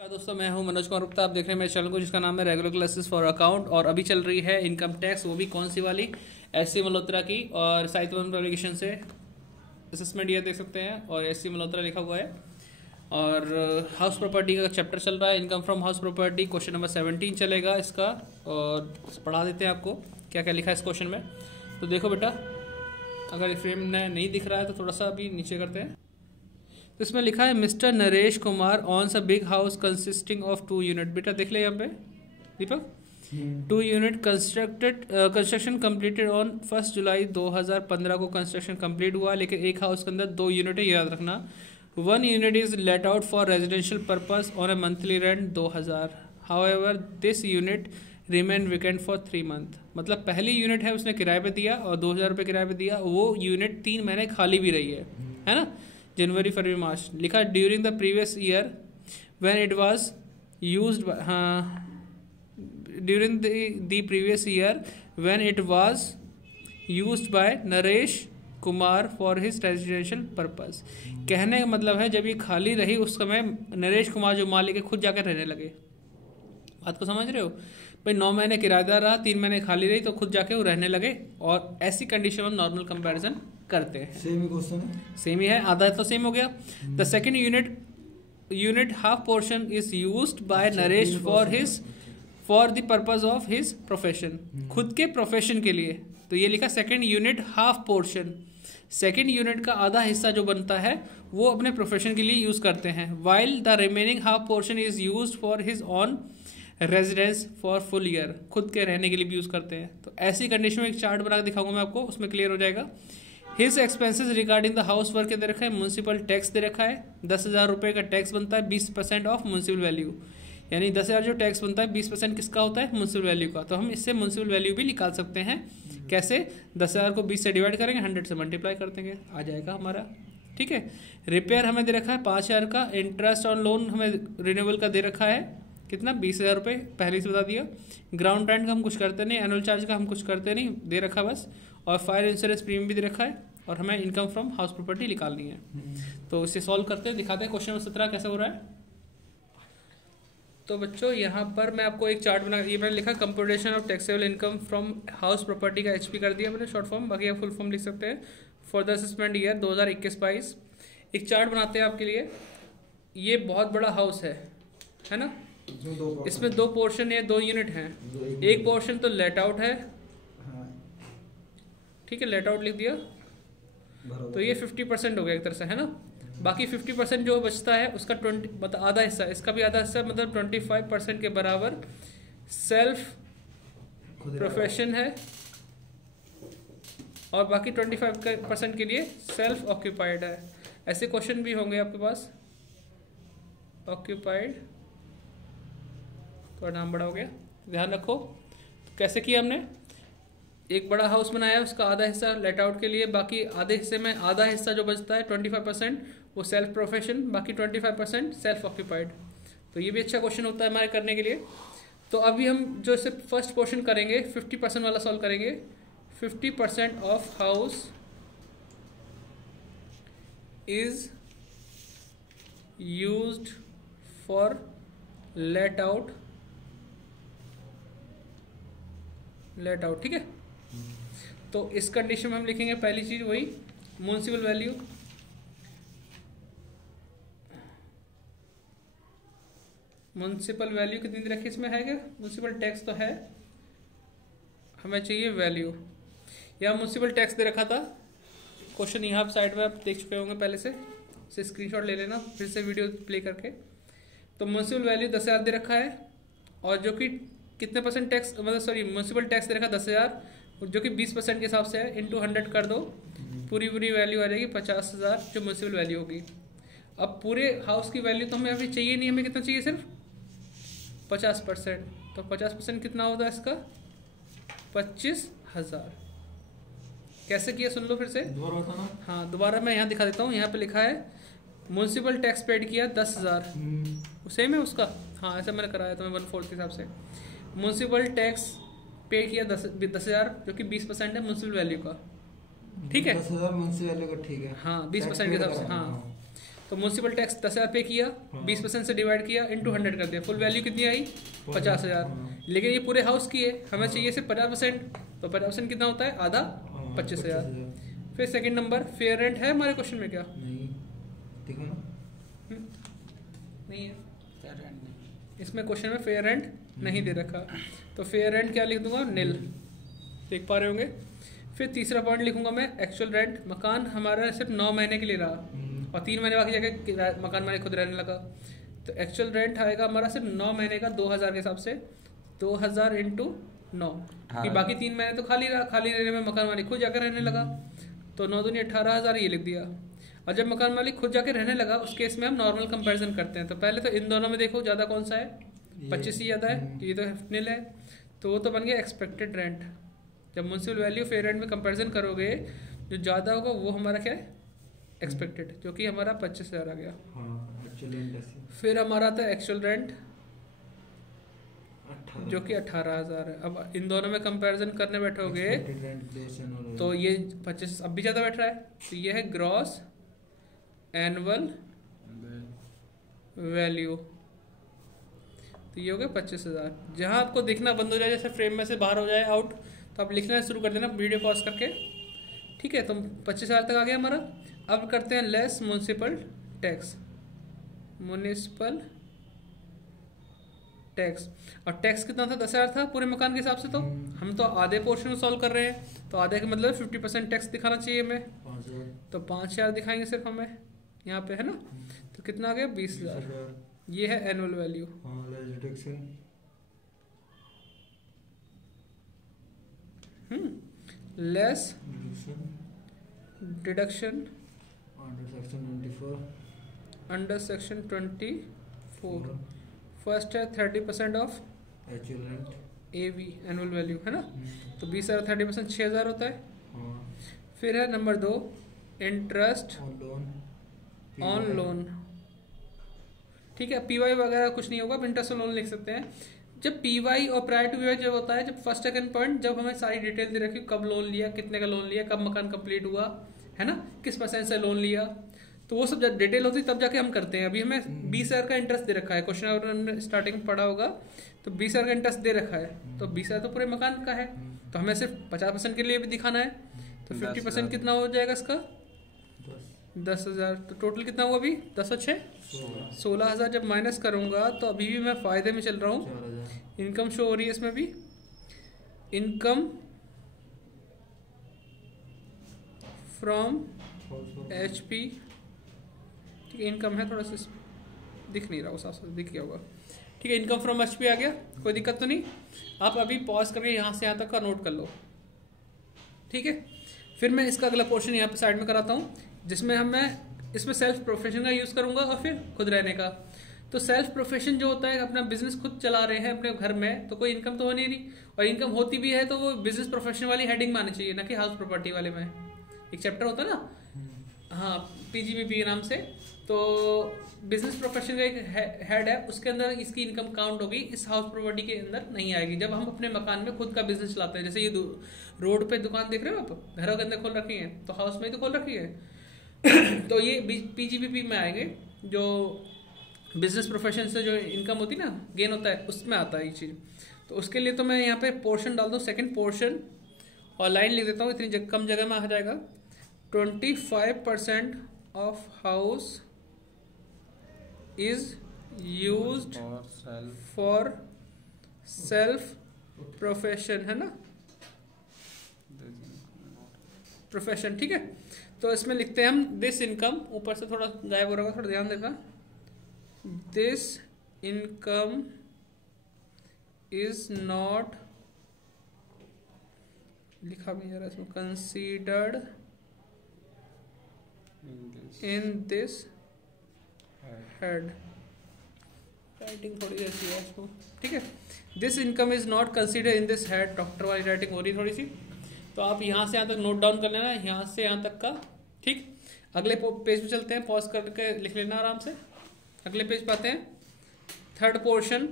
दोस्तों मैं हूं मनोज कुमार गुप्ता। आप देख रहे हैं मेरे चैनल को जिसका नाम है रेगुलर क्लासेस फॉर अकाउंट। और अभी चल रही है इनकम टैक्स, वो भी कौन सी वाली, एससी मल्होत्रा की। और साहित्य पब्लिकेशन से असेसमेंट ईयर देख सकते हैं और एससी मल्होत्रा लिखा हुआ है। और हाउस प्रॉपर्टी का चैप्टर चल रहा है, income from house property. Question number 17 चलेगा इसका और पढ़ा देते हैं आपको क्या क्या लिखा है इस क्वेश्चन में। तो देखो बेटा, अगर फ्रेम नहीं दिख रहा है तो थोड़ा सा अभी नीचे करते हैं। तो इसमें लिखा है mister Naresh Kumar owns a big house consisting of 2 unit. बेटा देख ले यहाँ पे Deepak, 2 unit construction completed on 1 July 2015 को कंस्ट्रक्शन कंप्लीट हुआ, लेकिन एक हाउस के अंदर 2 यूनिट है, याद रखना। 1 unit is let out for residential purpose on A monthly rent 2000। However this unit remain vacant for 3 month. मतलब पहली यूनिट है उसने किराए पे दिया और 2000 रुपये किराए पे दिया, वो यूनिट 3 महीने खाली भी रही है ना। जनवरी फरवरी मार्च लिखा during the previous year when it was used, हाँ during the previous year when it was used by Naresh Kumar for his residential purpose. कहने का मतलब है जब ये खाली रही उस समय नरेश कुमार जो मालिक है खुद जाकर रहने लगे। बात को समझ रहे हो भाई? 9 महीने किराएदार रहा, 3 महीने खाली रही तो खुद जाके वो रहने लगे। और ऐसी कंडीशन में हम नॉर्मल कंपैरिजन करते हैं। सेम ही क्वेश्चन है, सेम ही है, आधा तो सेम हो गया। The second unit half portion is used by Naresh for the purpose of his profession, खुद के प्रोफेशन के लिए। तो ये लिखा second unit half portion, second unit का आधा हिस्सा जो बनता है वो अपने प्रोफेशन के लिए यूज करते हैं। While the remaining half portion is used for his on residence for full year, खुद के रहने के लिए भी यूज करते हैं। तो ऐसी कंडीशन में एक चार्ट बना के दिखाऊंगा मैं आपको, उसमें क्लियर हो जाएगा। His expenses regarding the house work दे रखा है, म्यूनसिपल टैक्स दे रखा है, 10,000 रुपये का टैक्स बनता है, 20% ऑफ म्यूनसिपल वैल्यू। यानी 10,000 जो टैक्स बनता है 20% किसका होता है? म्यूनसिपल वैल्यू का। तो हम इससे म्यूनसिपल वैल्यू भी निकाल सकते हैं। कैसे? 10,000 को 20 से डिवाइड करेंगे, 100 से मल्टीप्लाई कर देंगे, आ जाएगा हमारा। ठीक है। रिपेयर हमें दे रखा है 5,000 का, इंटरेस्ट ऑन लोन हमें रिन्यूएबल का दे रखा है कितना? 20,000 रुपये, पहले से बता दिया। ग्राउंड रेंट का हम कुछ करते नहीं, एनुअल चार्ज का हम कुछ करते नहीं, दे रखा बस। और फायर इंश्योरेंस प्रीमियम भी दे रखा है। और हमें इनकम फ्रॉम हाउस प्रॉपर्टी निकालनी है। तो इसे सॉल्व करते हैं, दिखाते हैं क्वेश्चन नंबर 17 कैसे हो रहा है। तो बच्चों यहाँ पर मैं आपको एक चार्ट बना, ये मैंने लिखा computation of taxable income from house property का HP कर दिया मैंने शॉर्ट फॉर्म, बाकी आप फुल फॉर्म लिख सकते हैं। फॉर द असेसमेंट ईयर 2021-22 एक चार्ट बनाते हैं आपके लिए। ये बहुत बड़ा हाउस है ना। इसमें 2 पोर्शन या 2 यूनिट हैं। एक पोर्शन तो लेट आउट है, ठीक है, लेट आउट लिख दिया। तो ये 50% हो गया एक तरह से, है ना। बाकी 50% जो बचता है उसका 20 मतलब आधा हिस्सा, इसका भी आधा हिस्सा मतलब 25% के बराबर सेल्फ प्रोफेशन है। और बाकी 25% के लिए सेल्फ ऑक्यूपाइड है। ऐसे क्वेश्चन भी होंगे आपके पास। ऑक्यूपाइड, तो नाम बड़ा हो गया, ध्यान रखो। तो कैसे किया हमने? एक बड़ा हाउस बनाया, उसका आधा हिस्सा लेट आउट के लिए, बाकी आधे हिस्से में आधा हिस्सा जो बचता है 25% वो सेल्फ प्रोफेशन, बाकी 25% सेल्फ ऑक्यूपाइड। तो ये भी अच्छा क्वेश्चन होता है हमारे करने के लिए। तो अभी हम जो इसे फर्स्ट पोर्शन करेंगे 50% वाला सॉल्व करेंगे। 50% of house is used for let out, ठीक है। तो इस कंडीशन में हम लिखेंगे पहली चीज वही म्युनिसिपल वैल्यू, म्युनिसिपल वैल्यू कितनी रखी इसमें है क्या? म्युनिसिपल टैक्स तो है, हमें चाहिए वैल्यू। या म्युनिसिपल टैक्स दे रखा था, क्वेश्चन यहाँ साइड में आप देख चुके होंगे पहले से, इसे स्क्रीनशॉट ले लेना फिर से वीडियो प्ले करके। तो म्युनिसिपल वैल्यू 10,000 दे रखा है, और जो कि कितने परसेंट टैक्स, मतलब सॉरी म्युनिसिपल टैक्स दे रखा 10,000, जो कि 20% के हिसाब से है, इंटू 100 कर दो, पूरी वैल्यू आ जाएगी 50,000 जो म्युनिसिपल वैल्यू होगी। अब पूरे हाउस की वैल्यू तो हमें अभी चाहिए नहीं, हमें कितना चाहिए? सिर्फ 50%। तो 50% कितना होता है इसका? 25,000। कैसे किया सुन लो फिर से। हाँ दोबारा मैं यहाँ दिखा देता हूँ। यहाँ पे लिखा है म्युनिसिपल टैक्स पेड किया 10,000, सेम है उसका। हाँ ऐसा मैंने कराया था मैं 1/4 के हिसाब से। म्युनिसिपल टैक्स पे किया 10,000 जो कि 20% है म्युनिसिपल वैल्यू का, ठीक है। 10,000 म्युनिसिपल वैल्यू का, ठीक है। हाँ 20% के हिसाब से, हाँ तो म्यूनसिपल टैक्स 10,000 पे किया, 20% से डिवाइड किया, इंटू 100 कर दिया, फुल वैल्यू कितनी आई 50,000। लेकिन ये पूरे हाउस की है, हमें चाहिए सिर्फ 50%, तो 50% कितना होता है आधा, 25,000। फिर सेकंड नंबर फेयर रेंट है हमारे क्वेश्चन में क्या? नहीं है, इसमें क्वेश्चन में फेयर रेंट नहीं दे रखा, तो फेयर रेंट क्या लिख दूंगा, नील, देख पा रहे होंगे। फिर तीसरा पॉइंट लिखूंगा मैं एक्चुअल रेंट, मकान हमारा सिर्फ 9 महीने के लिए रहा और 3 महीने बाकी जगह मकान मालिक खुद रहने लगा, तो एक्चुअल रेंट आएगा हमारा सिर्फ 9 महीने का 2,000 के हिसाब से, 2,000 इंटू 9, कि बाकी 3 महीने तो खाली रहा, खाली रहने में मकान मालिक खुद जाकर रहने लगा, तो 9 दूनी 18,000 ये लिख दिया। और जब मकान मालिक खुद जाके रहने लगा उस केस में हम नॉर्मल कंपैरिजन करते हैं, तो पहले तो इन दोनों में देखो ज़्यादा कौन सा है, 25 ही ज़्यादा है, ये तो नील है, तो वो तो बन गया एक्सपेक्टेड रेंट। जब म्यूनसिपल वैल्यू फेयर रेंट में कंपैरिजन करोगे जो ज़्यादा होगा वो हमारा क्या है, एक्सपेक्टेड, जो कि हमारा 25,000 आ गया। फिर हमारा आता है एक्चुअल रेंट जो कि 18,000 है। अब इन दोनों में कंपैरिजन करने बैठोगे तो ये 25 अब भी ज़्यादा बैठ रहा है, तो ये है ग्रॉस एनुअल वैल्यू, तो ये हो गया 25,000। जहाँ आपको दिखना बंद हो जाए, जैसे फ्रेम में से बाहर हो जाए आउट, तो आप लिखना शुरू कर देना वीडियो पॉज करके, ठीक है। तो 25,000 तक आ गया हमारा। अब करते हैं less municipal tax, municipal tax, और टैक्स कितना था, 10,000 था पूरे मकान के हिसाब से, तो हम तो आधे पोर्शन सॉल्व कर रहे हैं, तो आधे का मतलब 50% टैक्स दिखाना चाहिए हमें, तो 5,000 दिखाएंगे सिर्फ हमें यहाँ पे, है ना, तो कितना आ गया 20,000, ये है annual value. Less deduction under section 24, first है 30% ऑफ AV एनुअल वैल्यू, है ना, तो 20,000 30% 6,000 होता है। फिर है नंबर 2 इंटरेस्ट ऑन लोन, ठीक है, PY वगैरह कुछ नहीं होगा, इंटरेस्ट ऑन लोन लिख सकते हैं। जब PY और प्रायर टू PY जब होता है, जब फर्स्ट सेकंड पॉइंट, जब हमें सारी डिटेल दे रखी, कब लोन लिया, कितने का लोन लिया, कब मकान कंप्लीट हुआ, है ना, किस परसेंट से लोन लिया, तो वो सब जब डिटेल होती है तब जाके हम करते हैं। अभी हमें 20,000 का इंटरेस्ट दे रखा है, क्वेश्चन हमने स्टार्टिंग में पढ़ा होगा, तो 20,000 का इंटरेस्ट दे रखा है, तो 20,000 तो पूरे मकान का है, तो हमें सिर्फ 50% के लिए भी दिखाना है, तो 50% कितना हो जाएगा इसका 10,000, तो टोटल कितना हुआ अभी 10 और 6 16,000। जब माइनस करूंगा तो अभी भी मैं फायदे में चल रहा हूँ, इनकम शो हो रही है इसमें भी, इनकम फ्रॉम HP, ठीक है, इनकम है, थोड़ा सा दिख नहीं रहा, उस साथ दिख गया होगा, ठीक है, इनकम फ्रॉम HP आ गया, कोई दिक्कत तो नहीं। आप अभी पॉज करके यहाँ से यहाँ तक का नोट कर लो, ठीक है। फिर मैं इसका अगला पोर्शन यहाँ पे साइड में कराता हूँ, जिसमें मैं इसमें सेल्फ प्रोफेशन का यूज़ करूँगा और फिर खुद रहने का। तो सेल्फ प्रोफेशन जो होता है, अपना बिजनेस खुद चला रहे हैं अपने घर में, तो कोई इनकम तो हो नहीं रही, और इनकम होती भी है तो वो बिजनेस प्रोफेशन वाली हेडिंग में आनी चाहिए, ना कि हाउस प्रॉपर्टी वाले में। एक चैप्टर होता है ना, हाँ, PGBP के नाम से, तो बिजनेस प्रोफेशन का एक हेड है, उसके अंदर इसकी इनकम काउंट होगी, इस हाउस प्रॉपर्टी के अंदर नहीं आएगी। जब हम अपने मकान में खुद का बिजनेस चलाते हैं, जैसे ये रोड पे दुकान देख रहे हो आप, घरों के अंदर खोल रखी है, तो हाउस में ही तो खोल रखी है तो ये PGBP में आएंगे, जो बिजनेस प्रोफेशन से जो इनकम होती है ना, गेन होता है, उसमें आता है ये चीज़। तो उसके लिए तो मैं यहाँ पे पोर्शन डाल दूँ, सेकेंड पोर्शन, और लाइन लिख देता हूँ, इतनी कम जगह में आ जाएगा, 25% of house is used for self profession, है ना, प्रोफेशन, ठीक है। तो इसमें लिखते हैं हम दिस इनकम, ऊपर से थोड़ा गायब हो रहा है, थोड़ा ध्यान देना, दिस इनकम इज नॉट, लिखा भी जरा इसमें, considered in this head, writing थोड़ी ऐसी है इसको, ठीक है। This income is not consider in this head, doctor वाली राइटिंग हो रही थोड़ी सी, तो आप यहाँ से यहाँ तक नोट डाउन कर लेना, यहाँ से यहाँ तक का, ठीक। अगले पेज पे चलते हैं, पॉज करके लिख लेना आराम से, अगले पेज पे आते हैं। थर्ड पोर्शन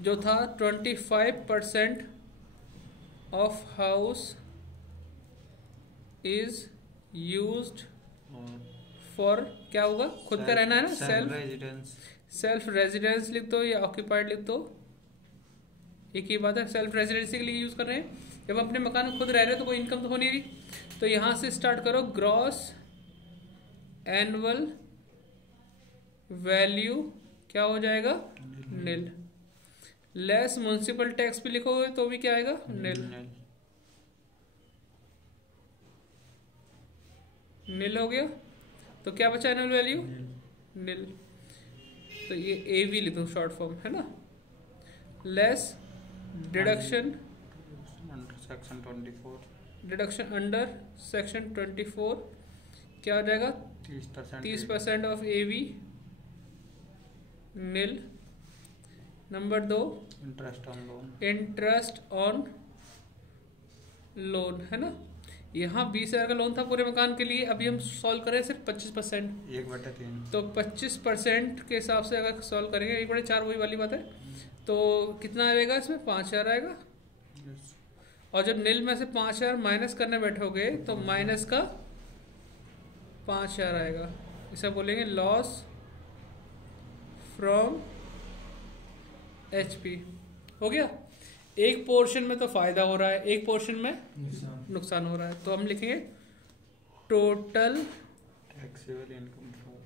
जो था 25% of house is used for क्या होगा, खुद का रहना है ना, सेल्फ रेजिडेंस लिख दो या ऑक्यूपाइड लिख दो, एक ही बात है। सेल्फ रेजिडेंसी के लिए यूज कर रहे हैं, जब अपने मकान में खुद रह रहे हो तो कोई इनकम तो हो नहीं रही, तो यहां से स्टार्ट करो। ग्रॉस एनुअल वैल्यू क्या हो जाएगा, नील। लेस म्युनिसिपल टैक्स भी लिखोगे तो भी क्या आएगा, नील। नील हो गया, तो क्या बचा एनुअल वैल्यू, नील। तो ये AV लिख दो शॉर्ट फॉर्म, है ना। Less deduction section 24, deduction under section 24 क्या हो जाएगा, 30% of AV, nil. Number 2 interest on loan, है ना। यहाँ 20,000 का लोन था पूरे मकान के लिए, अभी हम सॉल्व करें सिर्फ 25%, 1/3, तो 25% के हिसाब से अगर सॉल्व करेंगे 1/4, वही वाली बात है, तो कितना आएगा इसमें, 5,000 आएगा। और जब नील में से 5,000 माइनस करने बैठोगे तो माइनस का 5,000 आएगा, इसे बोलेंगे लॉस फ्रॉम HP। हो गया, एक पोर्शन में तो फायदा हो रहा है, एक पोर्शन में नुकसान हो रहा है, तो हम लिखेंगे total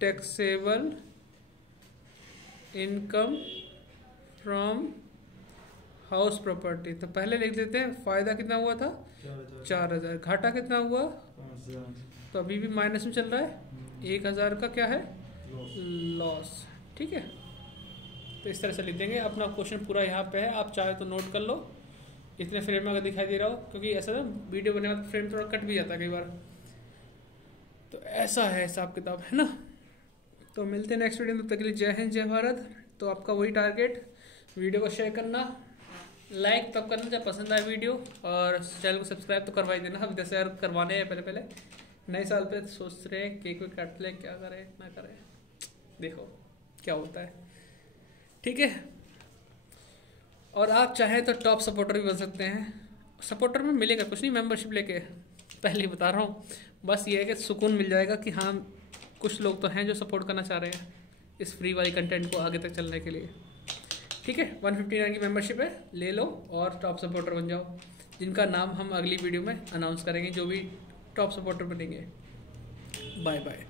taxable income from house property. तो पहले लिख देते हैं फायदा कितना हुआ था, 4,000, घाटा कितना हुआ, तो अभी भी माइनस में चल रहा है, 1,000 का क्या है, लॉस। ठीक है, तो इस तरह से लिख देंगे। अपना क्वेश्चन पूरा यहाँ पे है, आप चाहे तो नोट कर लो, इतने फ्रेम में अगर दिखाई दे रहा हो, क्योंकि ऐसा ना वीडियो बनने बाद फ्रेम थोड़ा कट भी जाता है कई बार, तो ऐसा है हिसाब किताब, है ना। तो मिलते हैं नेक्स्ट वीडियो में, तब तक के लिए जय हिंद जय भारत। तो आपका वही टारगेट, वीडियो को शेयर करना, लाइक तब करना जब पसंद आए वीडियो, और चैनल को सब्सक्राइब तो करवा ही देना। अब 10,000 करवाने हैं पहले नए साल पे, सोच रहे हैं केक वेक काट लें, क्या करें ना करें, देखो क्या होता है। ठीक है, और आप चाहें तो टॉप सपोर्टर भी बन सकते हैं। सपोर्टर में मिलेगा कुछ नहीं, मेंबरशिप लेके, पहले ही बता रहा हूँ। बस ये है कि सुकून मिल जाएगा कि हाँ कुछ लोग तो हैं जो सपोर्ट करना चाह रहे हैं इस फ्री वाली कंटेंट को आगे तक चलने के लिए। ठीक है, 159 की मेंबरशिप है, ले लो और टॉप सपोर्टर बन जाओ, जिनका नाम हम अगली वीडियो में अनाउंस करेंगे, जो भी टॉप सपोर्टर बनेंगे। Bye bye.